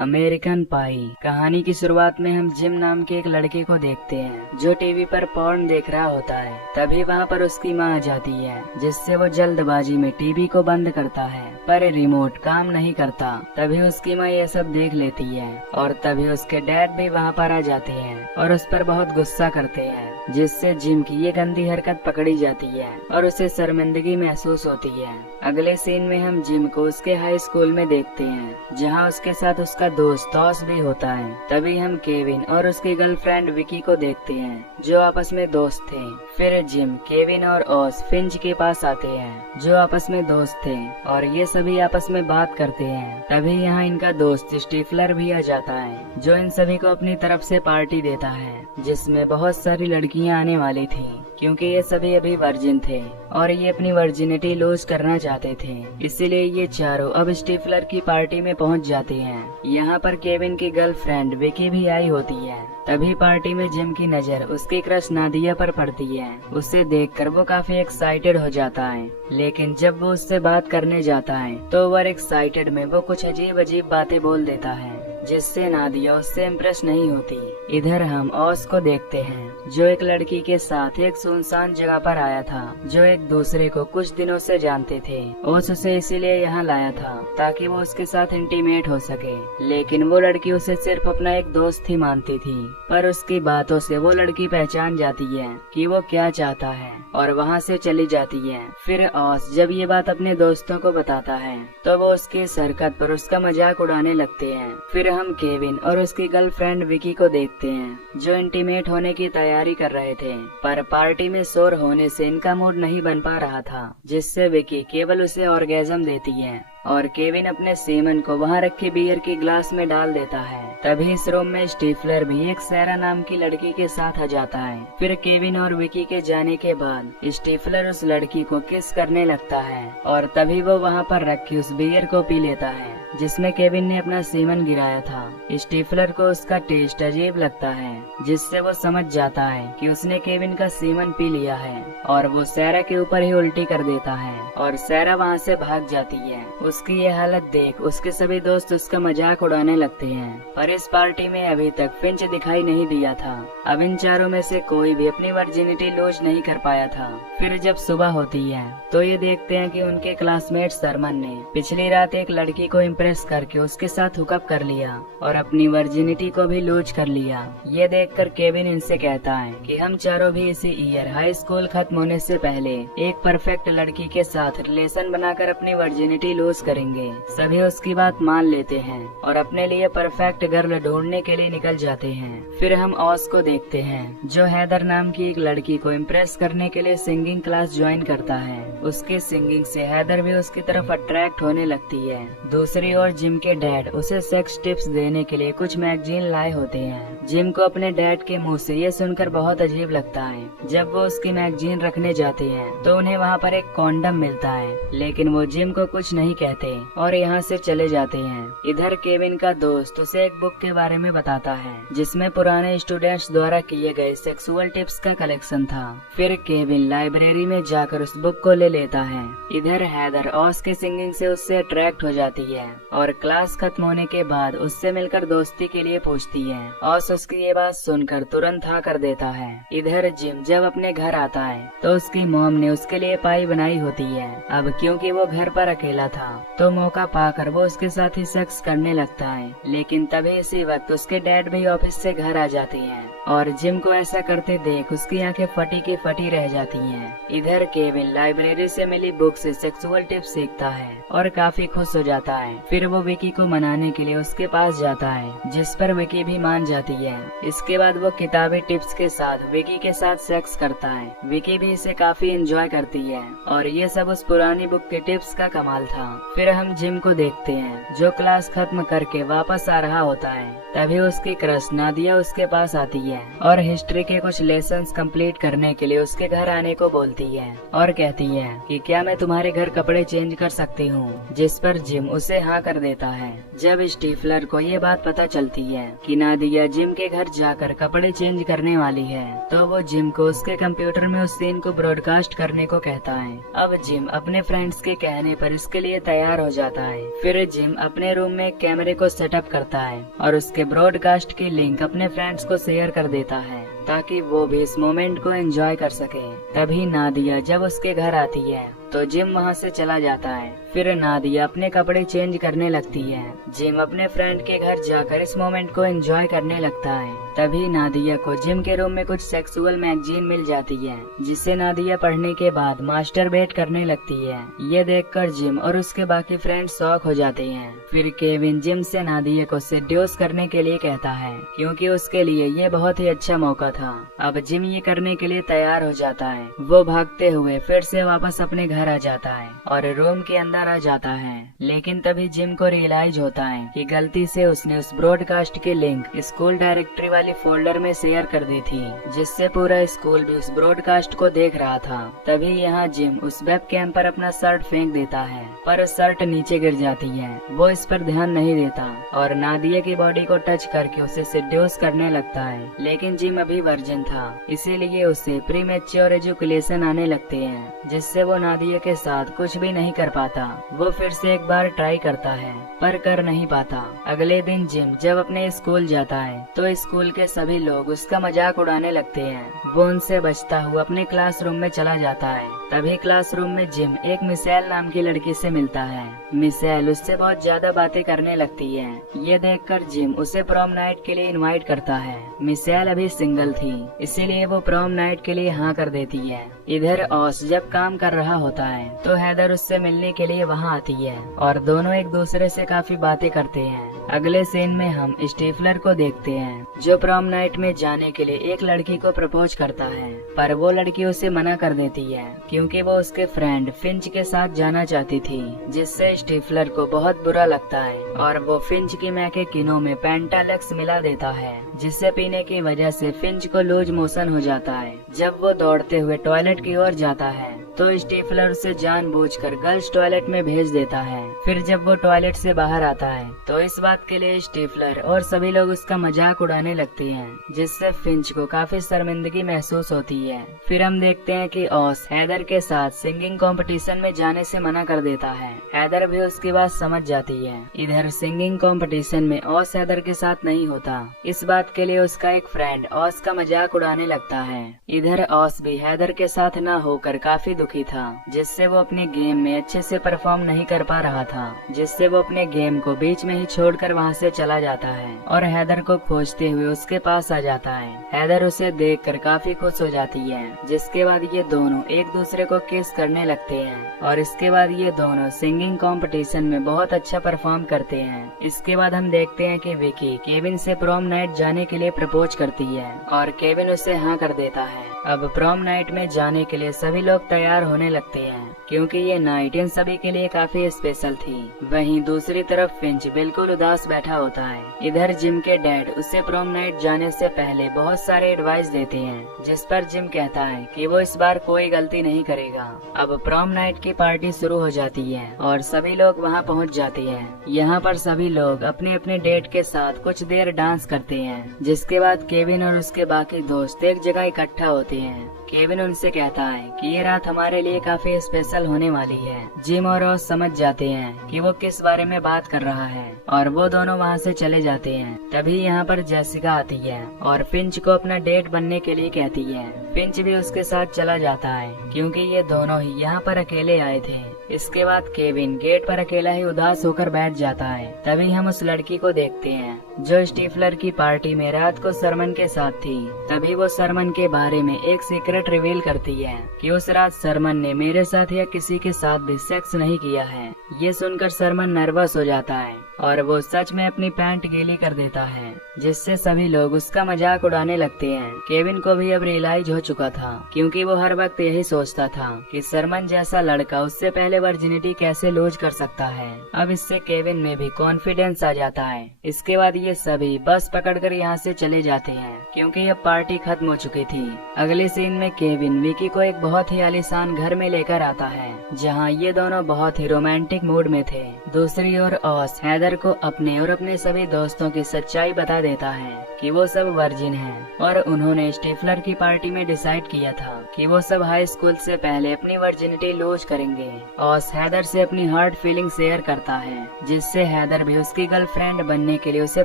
American पाई। कहानी की शुरुआत में हम जिम नाम के एक लड़के को देखते हैं जो टीवी पर पॉर्न देख रहा होता है। तभी वहाँ पर उसकी माँ आ जाती है, जिससे वो जल्दबाजी में टीवी को बंद करता है, पर रिमोट काम नहीं करता। तभी उसकी माँ ये सब देख लेती है और तभी उसके डैड भी वहाँ पर आ जाते हैं और उस पर बहुत गुस्सा करते हैं, जिससे जिम की ये गंदी हरकत पकड़ी जाती है और उसे शर्मिंदगी महसूस होती है। अगले सीन में हम जिम को उसके हाई स्कूल में देखते हैं, जहाँ उसके साथ उसका दोस्त ऑस भी होता है। तभी हम केविन और उसकी गर्लफ्रेंड विकी को देखते हैं, जो आपस में दोस्त थे। फिर जिम, केविन और ऑस फिंच के पास आते हैं, जो आपस में दोस्त थे, और ये सभी आपस में बात करते हैं। तभी यहाँ इनका दोस्त स्टीफलर भी आ जाता है, जो इन सभी को अपनी तरफ से पार्टी देता है, जिसमें बहुत सारी लड़कियां आने वाली थी, क्योंकि ये सभी अभी वर्जिन थे और ये अपनी वर्जिनिटी लूज करना चाहते थे। इसीलिए ये चारों अब स्टीफलर की पार्टी में पहुंच जाते हैं। यहाँ पर केविन की गर्लफ्रेंड विकी भी आई होती है। तभी पार्टी में जिम की नजर उसकी क्रश नादिया पर पड़ती है। उसे देखकर वो काफी एक्साइटेड हो जाता है, लेकिन जब वो उससे बात करने जाता है तो ओवर एक्साइटेड में वो कुछ अजीब अजीब बातें बोल देता है, जिससे नादिया उससे इम्प्रेस नहीं होती। इधर हम ऑस को देखते हैं, जो एक लड़की के साथ एक सुनसान जगह पर आया था, जो एक दूसरे को कुछ दिनों से जानते थे। ऑस उसे इसीलिए यहाँ लाया था ताकि वो उसके साथ इंटीमेट हो सके, लेकिन वो लड़की उसे सिर्फ अपना एक दोस्त ही मानती थी। पर उसकी बातों से वो लड़की पहचान जाती है कि वो क्या चाहता है और वहाँ से चली जाती है। फिर ऑस जब ये बात अपने दोस्तों को बताता है तो वो उसकी इस हरकत पर उसका मजाक उड़ाने लगते हैं। फिर हम केविन और उसकी गर्लफ्रेंड विकी को देखते हैं, जो इंटीमेट होने की तैयारी कर रहे थे, पर पार्टी में शोर होने से इनका मूड नहीं बन पा रहा था, जिससे विकी केवल उसे ऑर्गेजम देती है और केविन अपने सीमन को वहाँ रखे बियर की ग्लास में डाल देता है। तभी इस रूम में स्टीफलर भी एक सैरा नाम की लड़की के साथ आ जाता है। फिर केविन और विकी के जाने के बाद स्टीफलर उस लड़की को किस करने लगता है और तभी वो वहाँ पर रखी उस बियर को पी लेता है, जिसमें केविन ने अपना सीमन गिराया था। स्टीफलर को उसका टेस्ट अजीब लगता है, जिससे वो समझ जाता है कि उसने केविन का सीमन पी लिया है और वो सैरा के ऊपर ही उल्टी कर देता है और सैरा वहाँ से भाग जाती है। उसकी ये हालत देख उसके सभी दोस्त उसका मजाक उड़ाने लगते हैं, पर इस पार्टी में अभी तक फिंच दिखाई नहीं दिया था। अब इन चारों में से कोई भी अपनी वर्जिनिटी लूज नहीं कर पाया था। फिर जब सुबह होती है तो ये देखते हैं कि उनके क्लासमेट सरमन ने पिछली रात एक लड़की को इम्प्रेस करके उसके साथ हुकअप कर लिया और अपनी वर्जिनिटी को भी लूज कर लिया। ये देखकर केविन इनसे कहता है कि हम चारों भी इसी ईयर हाई स्कूल खत्म होने से पहले एक परफेक्ट लड़की के साथ रिलेशन बनाकर अपनी वर्जिनिटी लूज करेंगे। सभी उसकी बात मान लेते हैं और अपने लिए परफेक्ट गर्ल ढूंढने के लिए निकल जाते हैं। फिर हम ऑस को देखते हैं, जो हैदर नाम की एक लड़की को इम्प्रेस करने के लिए सिंगिंग क्लास ज्वाइन करता है। उसके सिंगिंग से हैदर भी उसकी तरफ अट्रैक्ट होने लगती है। दूसरी ओर जिम के डैड उसे सेक्स टिप्स देने के लिए कुछ मैगजीन लाए होते हैं। जिम को अपने डैड के मुंह से ये सुनकर बहुत अजीब लगता है। जब वो उसकी मैगजीन रखने जाते हैं तो उन्हें वहाँ पर एक कॉन्डम मिलता है, लेकिन वो जिम को कुछ नहीं कहते और यहाँ से चले जाते हैं। इधर केविन का दोस्त उसे एक बुक के बारे में बताता है, जिसमें पुराने स्टूडेंट्स द्वारा किए गए सेक्सुअल टिप्स का कलेक्शन था। फिर केविन लाइब्रेरी में जाकर उस बुक को ले लेता है। इधर हैदर ऑस के सिंगिंग से उससे अट्रैक्ट हो जाती है और क्लास खत्म होने के बाद उससे मिलकर दोस्ती के लिए पूछती है। ऑस उसकी ये बात सुनकर तुरंत हाँ कर देता है। इधर जिम जब अपने घर आता है तो उसकी मॉम ने उसके लिए पाई बनाई होती है। अब क्योंकि वो घर पर अकेला था तो मौका पाकर वो उसके साथ ही सेक्स करने लगता है, लेकिन तभी इसी वक्त उसके डैड भी ऑफिस से घर आ जाते हैं और जिम को ऐसा करते देख उसकी आंखें फटी की फटी रह जाती हैं। इधर केविन लाइब्रेरी से मिली बुक से सेक्सुअल टिप्स सीखता है और काफी खुश हो जाता है। फिर वो विकी को मनाने के लिए उसके पास जाता है, जिस पर विकी भी मान जाती है। इसके बाद वो किताबी टिप्स के साथ विकी के साथ सेक्स करता है। विकी भी इसे काफी एंजॉय करती है और ये सब उस पुरानी बुक के टिप्स का कमाल था। फिर हम जिम को देखते हैं, जो क्लास खत्म करके वापस आ रहा होता है। तभी उसकी क्रश नादिया उसके पास आती है और हिस्ट्री के कुछ लेसन्स कंप्लीट करने के लिए उसके घर आने को बोलती है और कहती है कि क्या मैं तुम्हारे घर कपड़े चेंज कर सकती हूँ, जिस पर जिम उसे हाँ कर देता है। जब स्टीफलर को ये बात पता चलती है कि नादिया जिम के घर जाकर कपड़े चेंज करने वाली है, तो वो जिम को उसके कंप्यूटर में उस सीन को ब्रॉडकास्ट करने को कहता है। अब जिम अपने फ्रेंड्स के कहने पर इसके लिए तैयार तैयार हो जाता है। फिर जिम अपने रूम में कैमरे को सेटअप करता है और उसके ब्रॉडकास्ट की लिंक अपने फ्रेंड्स को शेयर कर देता है ताकि वो भी इस मोमेंट को एंजॉय कर सके। तभी नादिया जब उसके घर आती है तो जिम वहाँ से चला जाता है। फिर नादिया अपने कपड़े चेंज करने लगती है। जिम अपने फ्रेंड के घर जाकर इस मोमेंट को एंजॉय करने लगता है। तभी नादिया को जिम के रूम में कुछ सेक्सुअल मैगजीन मिल जाती है जिसे नादिया पढ़ने के बाद मास्टरबेट करने लगती है। ये देखकर जिम और उसके बाकी फ्रेंड्स शॉक हो जाते हैं। फिर केविन जिम से नादिया को सेड्यूस करने के लिए कहता है क्योंकि उसके लिए ये बहुत ही अच्छा मौका था। अब जिम ये करने के लिए तैयार हो जाता है। वो भागते हुए फिर से वापस अपने घर आ जाता है और रूम के अंदर आ जाता है। लेकिन तभी जिम को रियलाइज होता है कि गलती से उसने उस ब्रॉडकास्ट की लिंक स्कूल डायरेक्टरी वाली फोल्डर में शेयर कर दी थी, जिससे पूरा स्कूल भी उस ब्रॉडकास्ट को देख रहा था। तभी यहाँ जिम उस वेब कैम पर अपना शर्ट फेंक देता है, पर शर्ट नीचे गिर जाती है। वो इस पर ध्यान नहीं देता और नादिया की बॉडी को टच करके उसे सेड्यूस करने लगता है। लेकिन जिम अभी वर्जिन था, इसीलिए उसे प्रीमेच्योर एजुकेशन आने लगते हैं, जिससे वो नादिया के साथ कुछ भी नहीं कर पाता। वो फिर से एक बार ट्राई करता है पर कर नहीं पाता। अगले दिन जिम जब अपने स्कूल जाता है तो स्कूल के सभी लोग उसका मजाक उड़ाने लगते हैं। वो उनसे बचता हुआ अपने क्लासरूम में चला जाता है। तभी क्लासरूम में जिम एक मिशेल नाम की लड़की से मिलता है। मिशेल उससे बहुत ज्यादा बातें करने लगती है। ये देखकर जिम उसे प्रॉम नाइट के लिए इनवाइट करता है। मिशेल अभी सिंगल थी, इसीलिए वो प्रॉम नाइट के लिए हाँ कर देती है। इधर ऑस जब काम कर रहा होता है तो हैदर उससे मिलने के लिए वहाँ आती है और दोनों एक दूसरे से काफी बातें करते हैं। अगले सीन में हम स्टीफलर को देखते हैं जो प्रॉम नाइट में जाने के लिए एक लड़की को प्रपोज करता है, पर वो लड़की उसे मना कर देती है क्योंकि वो उसके फ्रेंड फिंच के साथ जाना चाहती थी, जिससे स्टीफलर को बहुत बुरा लगता है और वो फिंच की मैके किनो में पेंटालेक्स मिला देता है, जिससे पीने की वजह से फिंच को लूज मोशन हो जाता है। जब वो दौड़ते हुए टॉयलेट की ओर जाता है तो स्टीफलर उसे जानबूझकर गर्ल्स टॉयलेट में भेज देता है। फिर जब वो टॉयलेट से बाहर आता है तो इस बात के लिए स्टीफलर और सभी लोग उसका मजाक उड़ाने लगते हैं, जिससे फिंच को काफी शर्मिंदगी महसूस होती है। फिर हम देखते हैं कि ऑस हैदर के साथ सिंगिंग कंपटीशन में जाने से मना कर देता है। हैदर भी उसकी बात समझ जाती है। इधर सिंगिंग कंपटीशन में ऑस हैदर के साथ नहीं होता, इस बात के लिए उसका एक फ्रेंड ऑस का मजाक उड़ाने लगता है। इधर ऑस भी हैदर के साथ न होकर काफी दुखी था, जिससे वो अपने गेम में अच्छे से परफॉर्म नहीं कर पा रहा था, जिससे वो अपने गेम को बीच में ही छोड़कर वहाँ से चला जाता है और हैदर को खोजते हुए उसके पास आ जाता है। हैदर उसे देखकर काफी खुश हो जाती है, जिसके बाद ये दोनों एक दूसरे को किस करने लगते हैं और इसके बाद ये दोनों सिंगिंग कंपटीशन में बहुत अच्छा परफॉर्म करते हैं। इसके बाद हम देखते हैं कि विकी केविन से प्रॉम नाइट जाने के लिए प्रपोज करती है और केविन उसे हाँ कर देता है। अब प्रॉम नाइट में जाने के लिए सभी लोग तैयार होने लगते हैं क्योंकि ये नाइट इन सभी के लिए काफी स्पेशल थी। वहीं दूसरी तरफ फिंच बिल्कुल उदास बैठा होता है। इधर जिम के डैड उसे प्रॉम नाइट जाने से पहले बहुत सारे एडवाइस देते हैं, जिस पर जिम कहता है कि वो इस बार कोई गलती नहीं करेगा। अब प्रॉम नाइट की पार्टी शुरू हो जाती है और सभी लोग वहाँ पहुँच जाते हैं। यहाँ पर सभी लोग अपने अपने डेट के साथ कुछ देर डांस करते हैं, जिसके बाद केविन और उसके बाकी दोस्त एक जगह इकट्ठा होते हैं। केविन उनसे कहता है कि ये रात हमारे लिए काफी स्पेशल होने वाली है। जिम और रॉस समझ जाते हैं कि वो किस बारे में बात कर रहा है और वो दोनों वहाँ से चले जाते हैं। तभी यहाँ पर जेसिका आती है और फिंच को अपना डेट बनने के लिए कहती है। फिंच भी उसके साथ चला जाता है क्योंकि ये दोनों ही यहाँ पर अकेले आए थे। इसके बाद केविन गेट पर अकेला ही उदास होकर बैठ जाता है। तभी हम उस लड़की को देखते हैं जो स्टीफलर की पार्टी में रात को सरमन के साथ थी। तभी वो सरमन के बारे में एक सीक्रेट रिवील करती है कि उस रात सरमन ने मेरे साथ या किसी के साथ भी सेक्स नहीं किया है। ये सुनकर सरमन नर्वस हो जाता है और वो सच में अपनी पैंट गीली कर देता है, जिससे सभी लोग उसका मजाक उड़ाने लगते हैं। केविन को भी अब रियलाइज हो चुका था क्योंकि वो हर वक्त यही सोचता था कि सरमन जैसा लड़का उससे पहले वर्जिनिटी कैसे लूज कर सकता है। अब इससे केविन में भी कॉन्फिडेंस आ जाता है। इसके बाद ये सभी बस पकड़कर यहाँ से चले जाते हैं क्योंकि अब पार्टी खत्म हो चुकी थी। अगले सीन में केविन विकी को एक बहुत ही आलीशान घर में लेकर आता है जहाँ ये दोनों बहुत ही रोमांटिक मूड में थे। दूसरी ओर ऑस हैदर हैदर को अपने और अपने सभी दोस्तों की सच्चाई बता देता है कि वो सब वर्जिन हैं और उन्होंने स्टीफलर की पार्टी में डिसाइड किया था कि वो सब हाई स्कूल से पहले अपनी वर्जिनिटी लूज करेंगे। ऑस हैदर से अपनी हार्ट फीलिंग शेयर करता है, जिससे हैदर भी उसकी गर्लफ्रेंड बनने के लिए उसे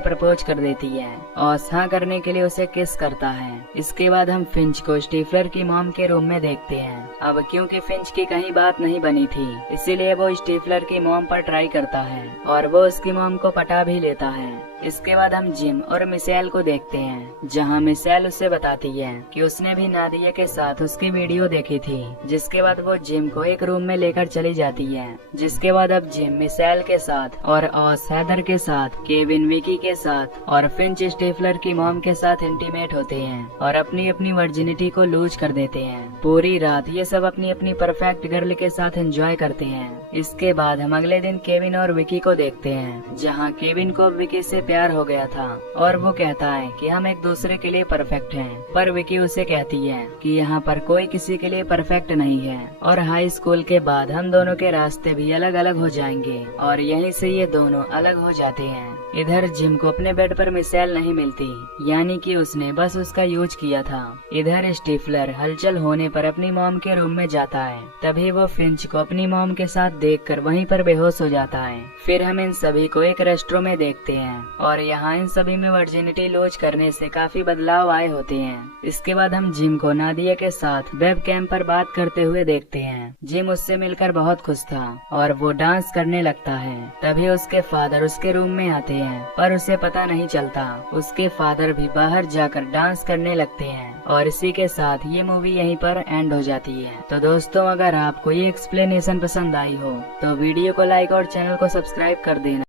प्रपोज कर देती है। ऑस हाँ करने के लिए उसे किस करता है। इसके बाद हम फिंच को स्टीफलर की मॉम के रूम में देखते हैं। अब क्योंकि फिंच की कहीं बात नहीं बनी थी, इसीलिए वो स्टीफलर की मॉम पर ट्राई करता है और वो उसकी मॉम को पटा भी लेता है। इसके बाद हम जिम और मिशेल को देखते हैं, जहां मिशेल उससे बताती है कि उसने भी नादिया के साथ उसकी वीडियो देखी थी। जिसके बाद वो जिम को एक रूम में लेकर चली जाती है। जिसके बाद अब जिम मिशेल के साथ और ऑस हैदर के साथ, केविन विकी के साथ और फिंच स्टीफलर की मॉम के साथ इंटीमेट होते हैं और अपनी अपनी वर्जिनिटी को लूज कर देते हैं। पूरी रात ये सब अपनी अपनी परफेक्ट गर्ल के साथ एंजॉय करते हैं। इसके बाद हम अगले दिन केविन और विकी को देखते हैं, जहाँ केविन को विकी से प्यार हो गया था और वो कहता है कि हम एक दूसरे के लिए परफेक्ट हैं। पर विकी उसे कहती है कि यहाँ पर कोई किसी के लिए परफेक्ट नहीं है और हाई स्कूल के बाद हम दोनों के रास्ते भी अलग अलग हो जाएंगे और यहीं से ये दोनों अलग हो जाते हैं। इधर जिम को अपने बेड पर मिशेल नहीं मिलती, यानी कि उसने बस उसका यूज किया था। इधर स्टीफलर हलचल होने पर अपनी मॉम के रूम में जाता है। तभी वो फिंच को अपनी मॉम के साथ देखकर वहीं पर बेहोश हो जाता है। फिर हम इन सभी को एक रेस्टोरेंट में देखते हैं और यहाँ इन सभी में वर्जिनिटी लूज करने से काफी बदलाव आए होते हैं। इसके बाद हम जिम को नादिया के साथ वेब कैम पर बात करते हुए देखते हैं। जिम उससे मिलकर बहुत खुश था और वो डांस करने लगता है। तभी उसके फादर उसके रूम में आते हैं, पर उसे पता नहीं चलता। उसके फादर भी बाहर जाकर डांस करने लगते हैं और इसी के साथ ये मूवी यहीं पर एंड हो जाती है। तो दोस्तों, अगर आपको ये एक्सप्लेनेशन पसंद आई हो तो वीडियो को लाइक और चैनल को सब्सक्राइब कर देना।